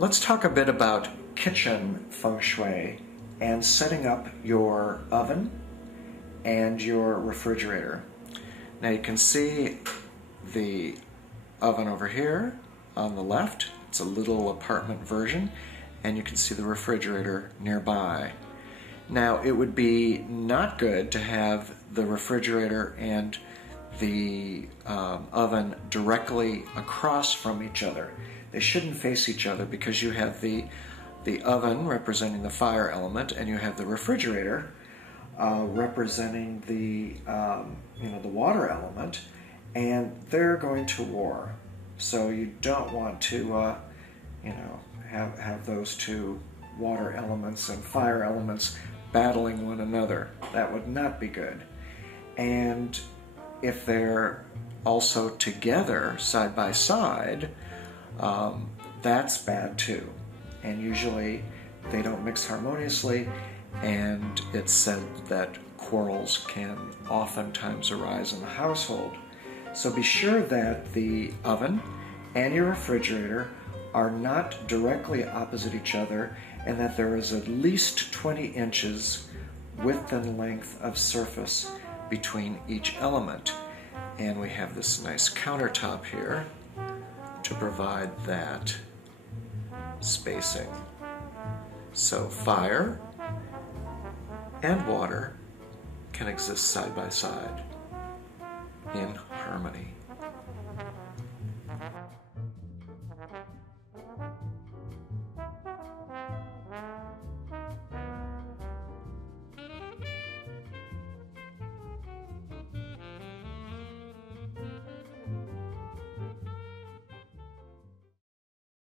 Let's talk a bit about kitchen feng shui and setting up your oven and your refrigerator. Now you can see the oven over here on the left. It's a little apartment version, and you can see the refrigerator nearby. Now it would be not good to have the refrigerator and the oven directly across from each other. They shouldn't face each other because you have the oven representing the fire element, and you have the refrigerator representing the the water element, and they're going to war. So you don't want to have those two water elements and fire elements battling one another. That would not be good. And if they're also together side by side, that's bad too. And usually they don't mix harmoniously, and it's said that quarrels can oftentimes arise in the household. So be sure that the oven and your refrigerator are not directly opposite each other, and that there is at least 20 inches width and length of surface between each element. And we have this nice countertop here to provide that spacing. So fire and water can exist side by side in harmony.